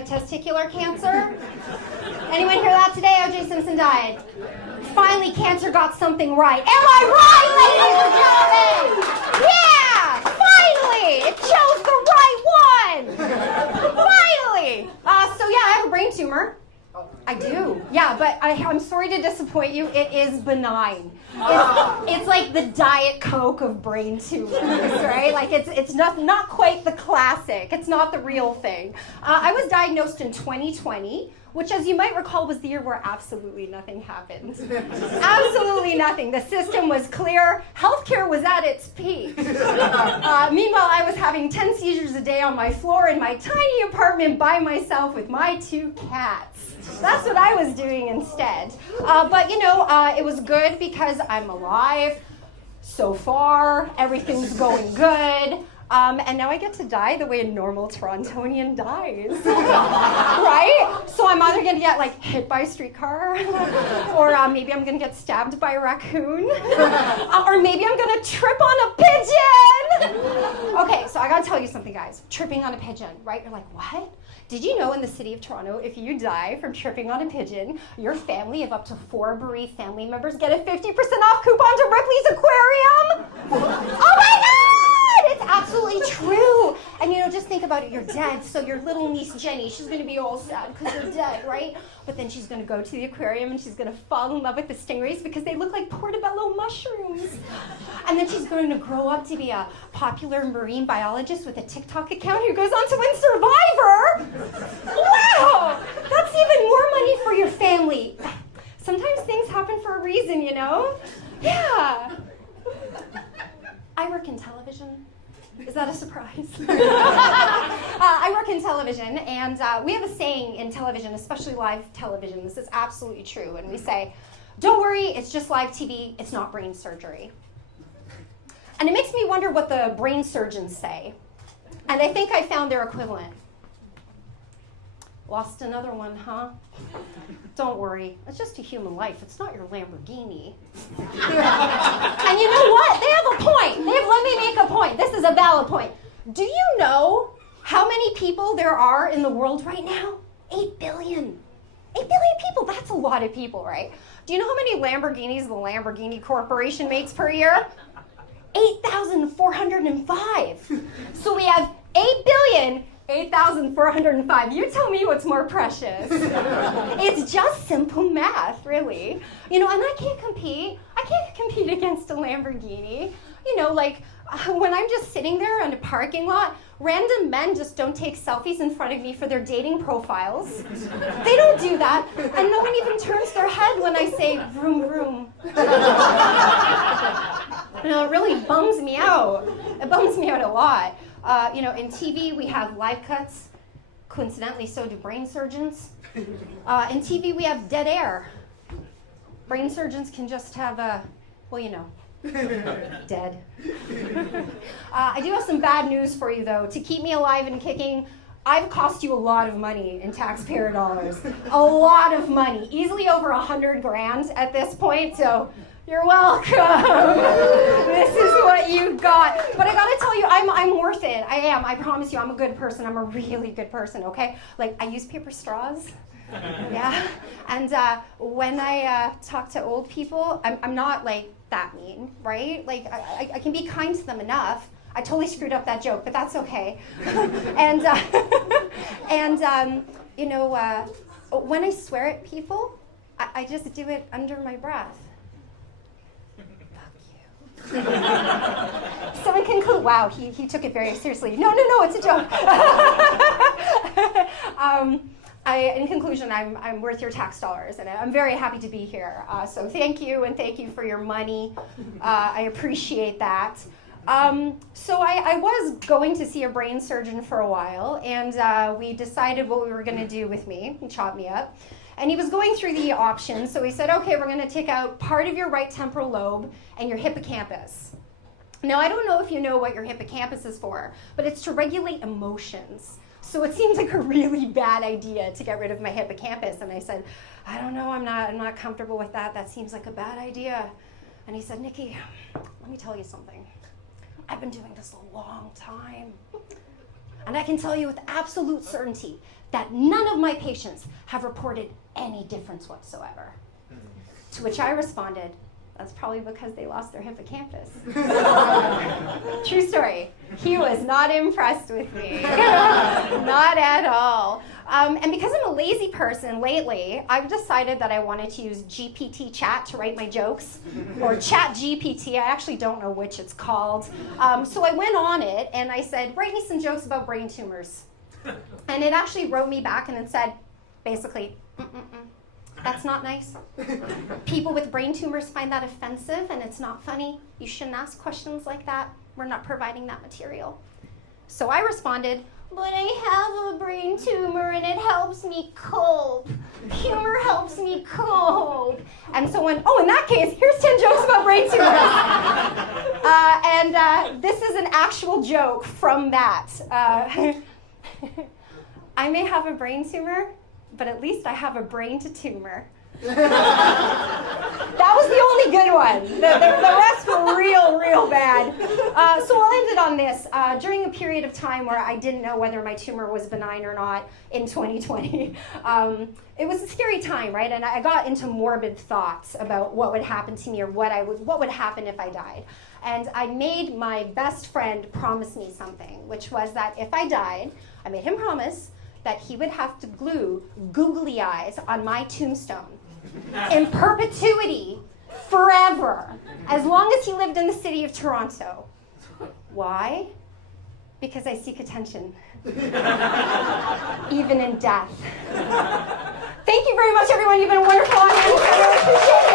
have testicular cancer. Anyone hear that today? O.J. Simpson died. Finally, cancer got something right. Am I right, ladies and gentlemen? Yeah! Finally! It chose the right one! Finally! So yeah, I have a brain tumor. I do. Yeah, but I'm sorry to disappoint you. It is benign. It's like the Diet Coke of brain tumors, right? Like it's not quite the classic. It's not the real thing. I was diagnosed in 2020, which, as you might recall, was the year where absolutely nothing happened. Absolutely nothing. The system was clear. Healthcare was at its peak. Meanwhile, I was having 10 seizures a day on my floor in my tiny apartment by myself with my 2 cats. That's what I was doing instead. But, it was good because I'm alive. So far, everything's going good. And now I get to die the way a normal Torontonian dies, right? So I'm either going to get hit by a streetcar, or maybe I'm going to get stabbed by a raccoon, or maybe I'm going to trip on a pigeon. Okay, so I got to tell you something, guys. Tripping on a pigeon, right? You're like, what? Did you know in the city of Toronto, if you die from tripping on a pigeon, your family of up to 4 bereaved family members get a 50% off coupon to Ripley's Aquarium? Oh my God! It's absolutely true. And just think about it, you're dead, so your little niece Jenny, she's going to be all sad because you're dead, right? But then she's going to go to the aquarium and she's going to fall in love with the stingrays because they look like portobello mushrooms. And then she's going to grow up to be a popular marine biologist with a TikTok account who goes on to win Survivor. Wow! That's even more money for your family. Sometimes things happen for a reason, Yeah. I work in television. Is that a surprise? I work in television, and we have a saying in television, especially live television. This is absolutely true. And we say, don't worry, it's just live TV. It's not brain surgery. And it makes me wonder what the brain surgeons say. And I think I found their equivalent. Lost another one, huh? Don't worry, it's just a human life. It's not your Lamborghini. And you know what? They have a point. Let me make a point. This is a valid point. Do you know how many people there are in the world right now? 8 billion. 8 billion people. That's a lot of people, right? Do you know how many Lamborghinis the Lamborghini Corporation makes per year? 8,405. So we have 8 billion, 8,405. You tell me what's more precious. It's just simple math, really. And I can't compete. I can't compete against a Lamborghini. When I'm just sitting there in a parking lot, random men just don't take selfies in front of me for their dating profiles. They don't do that. And no one even turns their head when I say, vroom, vroom. It really bums me out. It bums me out a lot. In TV, we have live cuts. Coincidentally, so do brain surgeons. In TV, we have dead air. Brain surgeons can just have dead. I do have some bad news for you, though. To keep me alive and kicking, I've cost you a lot of money in taxpayer dollars. A lot of money. Easily over $100,000 at this point, so you're welcome. This is what you got. But I gotta tell you, I'm worth it. I am. I promise you, I'm a good person. I'm a really good person, okay? I use paper straws. Yeah. And when I talk to old people, I'm not that mean, right? I can be kind to them enough. I totally screwed up that joke, but that's okay. And when I swear at people, I just do it under my breath. So in conclusion, wow, he took it very seriously. No, it's a joke. In conclusion, I'm worth your tax dollars, and I'm very happy to be here. So thank you, and thank you for your money. I appreciate that. So I was going to see a brain surgeon for a while, and we decided what we were going to do with me. He chopped me up. And he was going through the options, so he said, okay, we're going to take out part of your right temporal lobe and your hippocampus. Now, I don't know if you know what your hippocampus is for, but it's to regulate emotions. So it seems like a really bad idea to get rid of my hippocampus. And I said, I don't know, I'm not comfortable with that. That seems like a bad idea. And he said, Nikki, let me tell you something. I've been doing this a long time. And I can tell you with absolute certainty that none of my patients have reported any difference whatsoever. To which I responded, that's probably because they lost their hippocampus. True story. He was not impressed with me. Not at all. And because I'm a lazy person lately, I've decided that I wanted to use GPT chat to write my jokes, or chat GPT. I actually don't know which it's called. So I went on it and I said, write me some jokes about brain tumors. And it actually wrote me back and it said, basically, that's not nice. People with brain tumors find that offensive and it's not funny. You shouldn't ask questions like that. We're not providing that material. So I responded, but I have a brain tumor and it helps me cope. Humor helps me cope. And so in that case, here's 10 jokes about brain tumors. This is an actual joke from that. I may have a brain tumor, but at least I have a brain to tumor. That was the only good one. The rest were real bad. So I'll end it on this. During a period of time where I didn't know whether my tumor was benign or not in 2020, it was a scary time, right? And I got into morbid thoughts about what would happen to me or what would happen if I died. And I made my best friend promise me something, which was that if I died, I made him promise that he would have to glue googly eyes on my tombstone in perpetuity, forever, as long as he lived in the city of Toronto. Why? Because I seek attention, even in death. Thank you very much, everyone. You've been a wonderful audience. I really appreciate it.